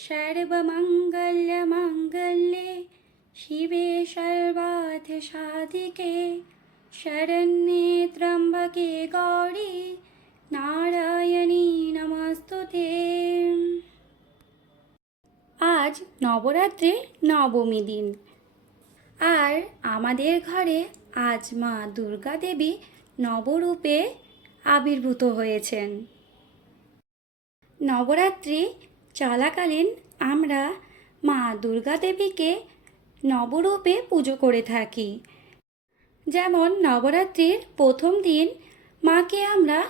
सर्वमङ्गलमाङ्गल्ये शिवे सर्वार्थसाधिके शरण्ये त्र्यम्बके गौरी नारायणी नमस्तुते। আজ নবরাত্রির নবমী দিন, আর আমাদের ঘরে আজ মা দুর্গা দেবী নবরূপে আবির্ভূত হয়েছেন। নবরাত্রি চলাকালীন আমরা মা দুর্গা দেবীকে নবরূপে পুজো করে থাকি। যেমন নবরাত্রির প্রথম দিন মাকে আমরা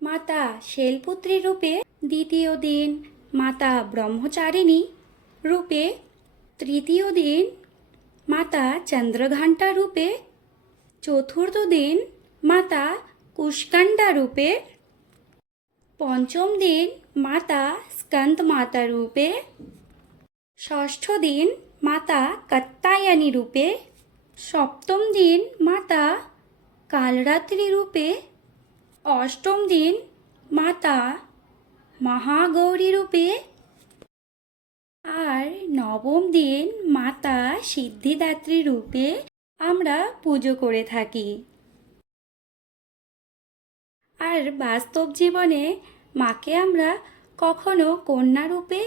মাতা শৈলপুত্রী রূপে, দ্বিতীয় দিন মাতা ব্রহ্মচারিণী রূপে, তৃতীয় দিন মাতা চন্দ্রঘণ্টা রূপে, চতুর্থ দিন মাতা কুষ্কাণ্ডা রূপে, পঞ্চম দিন মাতা স্কন্দ মাতা রূপে, ষষ্ঠ দিন মাতা কাত্যায়নী রূপে, সপ্তম দিন মাতা কালরাত্রি রূপে, অষ্টম দিন মাতা মহাগৌরী রূপে, আর নবম দিন মাতা সিদ্ধিদাত্রী রূপে আমরা পুজো করে থাকি। আর বাস্তব জীবনে মাকে আমরা কখনো কন্যা রূপে,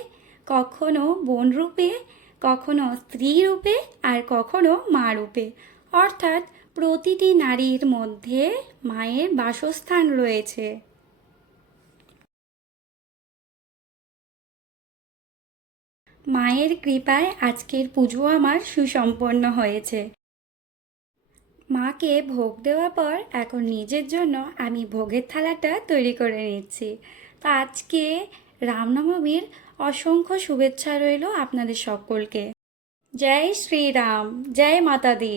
কখনো বোন রূপে, কখনো স্ত্রী রূপে, আর কখনো মা রূপে, অর্থাৎ প্রতিটি নারীর মধ্যে মায়ের বাসস্থান রয়েছে। মায়ের কৃপায় আজকের পুজো আমার সুসম্পন্ন হয়েছে। মাকে ভোগ দেওয়ার পর এখন নিজের জন্য আমি ভোগের থালাটা তৈরি করে নিচ্ছি। তো আজকে রামনবমীর অসংখ্য শুভেচ্ছা রইল আপনাদের সকলকে। জয় শ্রীরাম, জয় মাতা দি।